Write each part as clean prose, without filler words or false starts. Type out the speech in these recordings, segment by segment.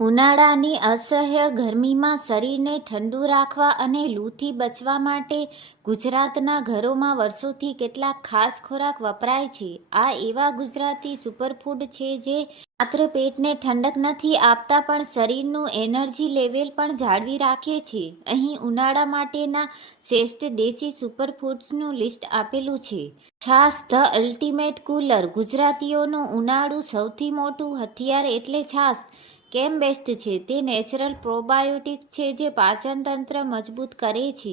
ઉનાળાની અસહ્ય ગરમીમાં શરીરને ઠંડુ રાખવા અને લૂથી બચવા માટે ગુજરાતના ઘરોમાં વર્ષોથી કેટલાક ખાસ ખોરાક વપરાય છે. આ એવા ગુજરાતી સુપરફૂડ છે જે માત્ર પેટને ઠંડક નથી આપતા પણ શરીરનું એનર્જી લેવલ પણ જાળવી રાખે છે. અહીં ઉનાળા માટેના શ્રેષ્ઠ દેશી સુપરફૂડ્સનું લિસ્ટ આપેલું છે. છાશ ધ અલ્ટિમેટ કુલર. ગુજરાતીઓનું ઉનાળું સૌથી મોટું હથિયાર એટલે છાશ. કેમ બેસ્ટ છે? તે નેચરલ પ્રોબાયોટિક્સ છે જે પાચન તંત્ર મજબૂત કરે છે.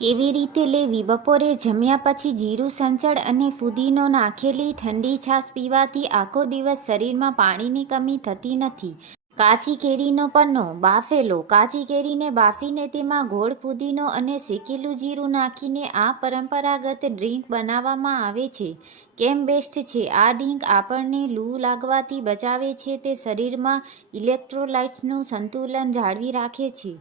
કેવી રીતે લેવી? બપોરે જમ્યા પછી જીરું, સંચળ અને ફુદીનો નાખેલી ઠંડી છાશ પીવાથી આખો દિવસ શરીરમાં પાણીની કમી થતી નથી. કાચી કેરીનો પન્નો. બાફેલો. કાચી કેરીને બાફીને તેમાં ગોળ, ફુદીનો અને શેકેલું જીરું નાખીને આ પરંપરાગત ડ્રિંક બનાવવામાં આવે છે. કેમ બેસ્ટ છે? આ ડ્રિંક આપણને લૂ લાગવાથી બચાવે છે. તે શરીરમાં ઇલેક્ટ્રોલાઇટ્સનું સંતુલન જાળવી રાખે છે.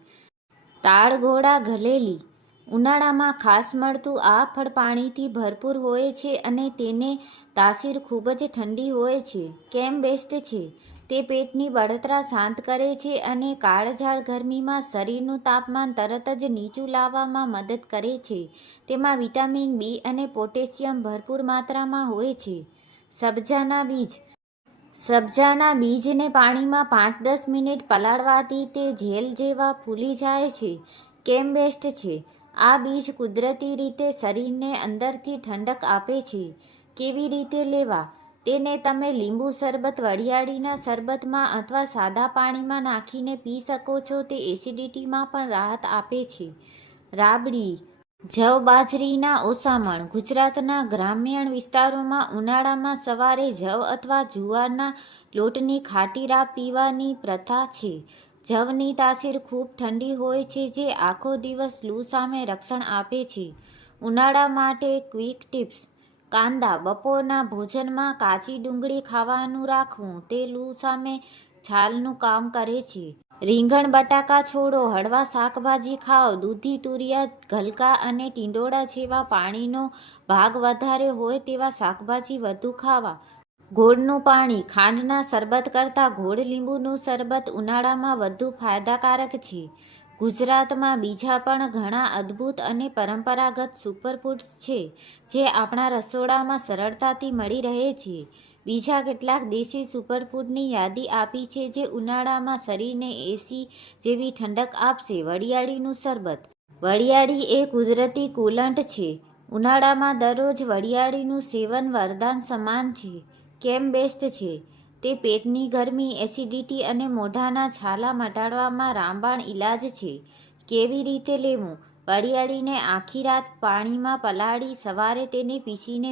તાળગોળા ગળેલી. ઉનાળામાં ખાસ મળતું આ ફળ પાણીથી ભરપૂર હોય છે અને તેની તાસીર ખૂબ જ ઠંડી હોય છે. કેમ બેસ્ટ છે? તે પેટની બળતરા શાંત કરે છે અને કાળઝાળ ગરમીમાં શરીરનું તાપમાન તરત જ નીચું લાવવામાં મદદ કરે છે. તેમાં વિટામિન બી અને પોટેશિયમ ભરપૂર માત્રામાં હોય છે. સબ્જાના બીજ. સબ્જાના બીજને પાણીમાં 5-10 મિનિટ પલાળવાથી તે જેલ જેવા ફૂલી જાય છે. કેમ બેસ્ટ છે? આ બીજ કુદરતી રીતે શરીરને અંદરથી ઠંડક આપે છે. કેવી રીતે લેવા? તેને તમે લીંબુ શરબત, વરિયાળીના શરબતમાં અથવા સાદા પાણીમાં નાખીને પી શકો છો. તે એસિડિટીમાં પણ રાહત આપે છે. રાબડી. જવ બાજરીના ઓસામણ. ગુજરાતના ગ્રામીણ વિસ્તારોમાં ઉનાળામાં સવારે જવ અથવા જુવારના લોટની ખાટી રાબ પીવાની પ્રથા છે. જવની તાસીર ખૂબ ઠંડી હોય છે જે આખો દિવસ લૂ સામે રક્ષણ આપે છે. ઉનાળા માટે ક્વિક ટિપ્સ. કાંદા. બપોરના ભોજનમાં કાચી ડુંગળી ખાવાનું રાખવું. તે લૂ સામે છાલનું કામ કરે છે. રીંગણ, બટાકા છોડો. હળવા શાકભાજી ખાઓ. દૂધી, તુરિયા, ગલકા અને ટિંડોળા જેવા પાણીનો ભાગ વધારે હોય તેવા શાકભાજી વધુ ખાવા. ગોળનું પાણી. ખાંડના શરબત કરતાં ગોળ લીંબુનું શરબત ઉનાળામાં વધુ ફાયદાકારક છે. ગુજરાતમાં બીજા પણ ઘણા અદ્ભુત અને પરંપરાગત સુપરફૂડ્સ છે જે આપણા રસોડામાં સરળતાથી મળી રહે છે. બીજા કેટલાક દેશી સુપરફૂડની યાદી આપી છે જે ઉનાળામાં શરીરને એસી જેવી ઠંડક આપશે. વરિયાળીનું શરબત. વરિયાળી એ કુદરતી કુલન્ટ છે. ઉનાળામાં દરરોજ વરિયાળીનું સેવન વરદાન સમાન છે. કેમ બેસ્ટ છે? તે પેટની ગરમી, એસિડિટી અને મોઢાના છાલા મટાડવામાં રામબાણ ઇલાજ છે. કેવી રીતે લેવું? વરિયાળીને આખી રાત પાણીમાં પલાળી સવારે તેને પીસીને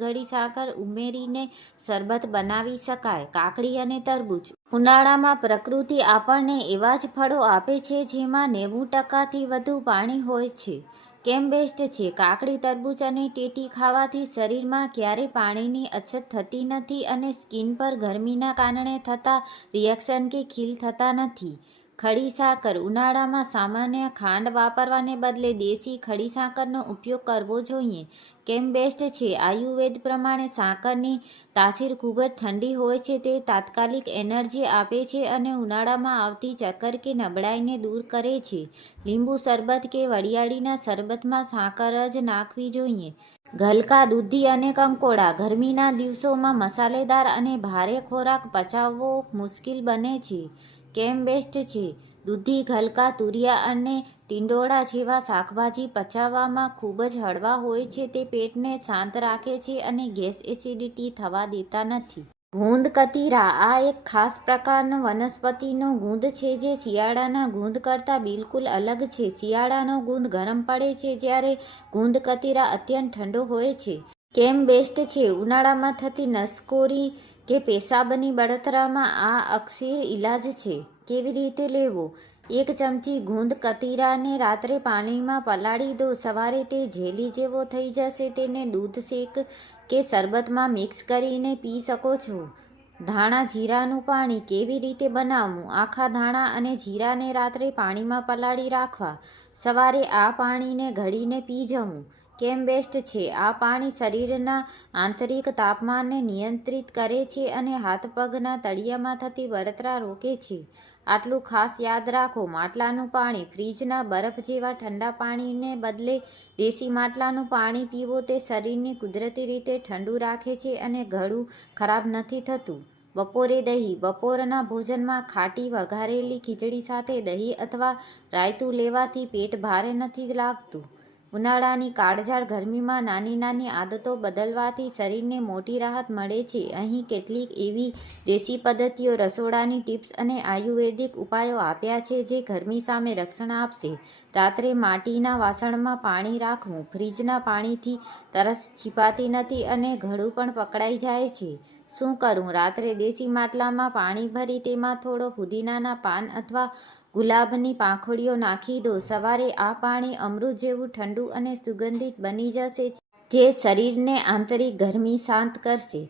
ગળી સાકર ઉમેરીને શરબત બનાવી શકાય. કાકડી અને તરબૂચ. ઉનાળામાં પ્રકૃતિ આપણને એવા જ ફળો આપે છે જેમાં 90% વધુ પાણી હોય છે. કેમ બેસ્ટ છે? કાકડી, તરબૂચ અને ટેટી ખાવાથી શરીરમાં ક્યારેય પાણીની અછત થતી નથી અને સ્કિન પર ગરમીના કારણે થતા રિએક્શન કે ખીલ થતા નથી. ખડી સાકર. ઉનાળામાં સામાન્ય ખાંડ વાપરવાને બદલે દેશી ખડી સાકરનો ઉપયોગ કરવો જોઈએ. કેમ બેસ્ટ છે? આયુર્વેદ પ્રમાણે સાકરની તાસીર ખૂબ જ ઠંડી હોય છે. તે તાત્કાલિક એનર્જી આપે છે અને ઉનાળામાં આવતી ચક્કર કે નબળાઈને દૂર કરે છે. લીંબુ શરબત કે વરિયાળીના શરબતમાં સાકર જ નાખવી જોઈએ. ગલકા, દૂધી અને કંકોડા. ગરમીના દિવસોમાં મસાલેદાર અને ભારે ખોરાક પચાવવો મુશ્કેલ બને છે. કેમ બેસ્ટ છે? દૂધી, ગલકા, તુરિયા અને ટિંડોળા જેવા શાકભાજી પચાવવામાં ખૂબ જ હળવા હોય છે. તે પેટને શાંત રાખે છે અને ગેસ, એસિડિટી થવા દેતા નથી. ગુંદ કતીરા. આ એક ખાસ પ્રકારનો વનસ્પતિનો ગુંદ છે જે શિયાળાના ગુંદ કરતાં બિલકુલ અલગ છે. શિયાળાનો ગુંદ ગરમ પડે છે જ્યારે ગુંદ કતીરા અત્યંત ઠંડો હોય છે. કેમ બેસ્ટ છે? ઉનાળામાં થતી નસકોરી કે પેશાબની બળતરામાં આ અકસીર ઇલાજ છે. કેવી રીતે લેવો? 1 ચમચી ગુંદ કતીરાને રાત્રે પાણીમાં પલાળી દો. સવારે તે જેલી જેવો થઈ જશે. તેને દૂધ શેક કે શરબતમાં મિક્સ કરીને પી શકો છો. ધાણા જીરાનું પાણી. કેવી રીતે બનાવવું? આખા ધાણા અને જીરાને રાત્રે પાણીમાં પલાળી રાખવા. સવારે આ પાણીને ગળીને પી જવું. કેમ બેસ્ટ છે? આ પાણી શરીરના આંતરિક તાપમાનને નિયંત્રિત કરે છે અને હાથ પગના તળિયામાં થતી બળતરા રોકે છે. આટલું ખાસ યાદ રાખો. માટલાનું પાણી. ફ્રીજના બરફ જેવા ઠંડા પાણીને બદલે દેશી માટલાનું પાણી પીવો. તે શરીરને કુદરતી રીતે ઠંડુ રાખે છે અને ગળું ખરાબ નથી થતું. બપોરે દહીં. બપોરના ભોજનમાં ખાટી વઘારેલી ખીચડી સાથે દહીં અથવા રાયતું લેવાથી પેટ ભારે નથી લાગતું. ઉનાળાની કાળઝાળ ગરમીમાં નાની નાની આદતો બદલવાથી શરીરને મોટી રાહત મળે છે. અહીં કેટલીક એવી દેશી પદ્ધતિઓ, રસોડાની ટિપ્સ અને આયુર્વેદિક ઉપાયો આપ્યા છે જે ગરમી સામે રક્ષણ આપશે. રાત્રે માટીના વાસણમાં પાણી રાખવું. ફ્રીજના પાણીથી તરસ છીપાતી નથી અને ગળું પણ પકડાઈ જાય છે. શું કરવું? રાત્રે દેશી માટલામાં પાણી ભરી તેમાં થોડો પુદીનાના પાન અથવા ગુલાબની પાંખડીઓ નાખી દો. સવારે આ પાણી અમૃત જેવું ઠંડુ અને સુગંધિત બની જશે જે શરીરને આંતરિક ગરમી શાંત કરશે.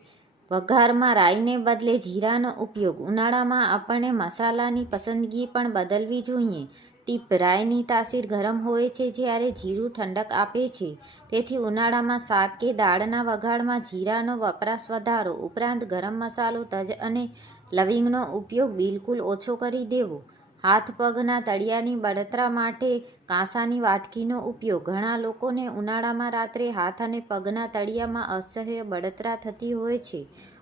વઘારમાં રાઈને બદલે જીરાનો ઉપયોગ. ઉનાળામાં આપણે મસાલાની પસંદગી પણ બદલવી જોઈએ. ટીપ: રાઈની તાસીર ગરમ હોય છે જ્યારે જીરું ઠંડક આપે છે. તેથી ઉનાળામાં શાક કે દાળના વઘારમાં જીરાનો વપરાશ વધારો. ઉપરાંત ગરમ મસાલો, તજ અને લવિંગનો ઉપયોગ બિલકુલ ઓછો કરી દેવો. હાથ પગના તળિયાની બળતરા માટે કાંસાની વાટકીનો ઉપયોગ. ઘણા લોકોને ઉનાળામાં રાત્રે હાથ અને પગના તળિયામાં અસહ્ય બળતરા થતી હોય છે.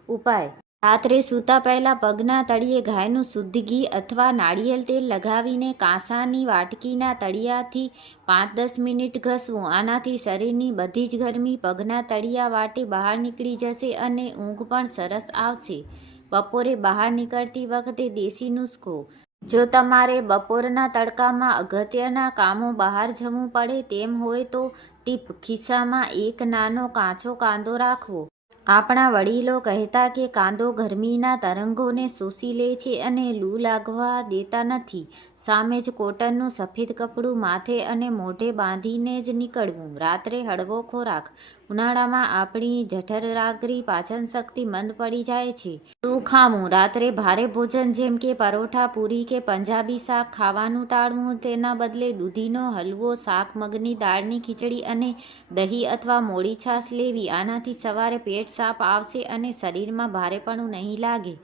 ઉપાય: રાત્રે સૂતા પહેલા પગના તળિયે ગાયનું શુદ્ધ ઘી અથવા નાળિયેર તેલ લગાવીને કાંસાની વાટકીના તળિયાથી 5-10 મિનિટ ઘસવું. આનાથી શરીરની બધી જ ગરમી પગના તળિયા વાટે બહાર નીકળી જશે અને ઊંઘ પણ સરસ આવશે. બપોરે બહાર નીકળતી વખતે દેશી નુસ્ખો. જો તમારે બપોરના તડકામાં અગત્યના કામો બહાર જવું પડે તેમ હોય તો ટીપ: ખિસ્સામાં એક નાનો કાચો કાંદો રાખવો. આપણા વડીલો કહેતા કે કાંદો ગરમીના તરંગોને શોષી લે છે અને લૂ લાગવા દેતા નથી. સામે જ કોટનનું સફેદ કપડું માથે અને મોઢે બાંધીને જ નીકળવું. રાત્રે હળવો ખોરાક. ઉનાળામાં આપણી જઠરાગ્રી પાચનશક્તિ મંદ પડી જાય છે. શું ખાવું? રાત્રે ભારે ભોજન જેમ કે પરોઠા, પૂરી કે પંજાબી શાક ખાવાનું ટાળવું. તેના બદલે દૂધીનો હલવો, શાક, મગની દાળની ખીચડી અને દહીં અથવા મોળી છાશ લેવી. આનાથી સવારે પેટ સાફ આવશે અને શરીરમાં ભારેપણું નહીં લાગે.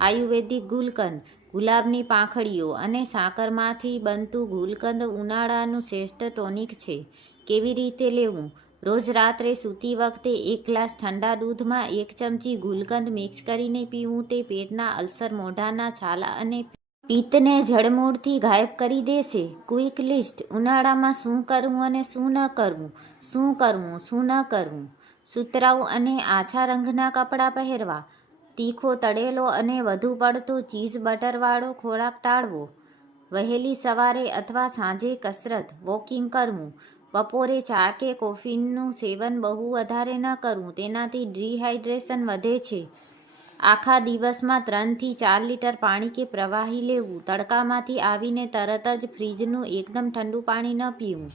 આયુર્વેદિક ગુલકંદ. ગુલાબની પાંખડીઓ અને સાકરમાંથી બનતું ગુલકંદ ઉનાળાનું શ્રેષ્ઠ ટોનિક છે. કેવી રીતે લેવું? રોજ રાત્રે સૂતી વખતે 1 ગ્લાસ ઠંડા દૂધમાં 1 ચમચી ગુલકંદ મિક્સ કરીને પીવું. તે પેટના અલ્સર, મોઢાના છાલા અને પિત્તને જડમૂળથી ગાયબ કરી દેશે. ક્વિક લિસ્ટ: ઉનાળામાં શું કરવું અને શું ન કરવું? શું કરવું, શું ન કરવું? સુતરાઉ અને આછા રંગના કપડાં પહેરવા. તીખો, તળેલો અને વધુ પડતો ચીઝ બટરવાળો ખોરાક ટાળવો. વહેલી સવારે અથવા સાંજે કસરત, વોકિંગ કરવું. બપોરે ચા કે કોફીનું સેવન બહુ વધારે ન કરવું. તેનાથી ડિહાઇડ્રેશન વધે છે. આખા દિવસમાં 3 થી 4 લીટર પાણી કે પ્રવાહી લેવું. તડકામાંથી આવીને તરત જ ફ્રીજનું એકદમ ઠંડુ પાણી ન પીવું.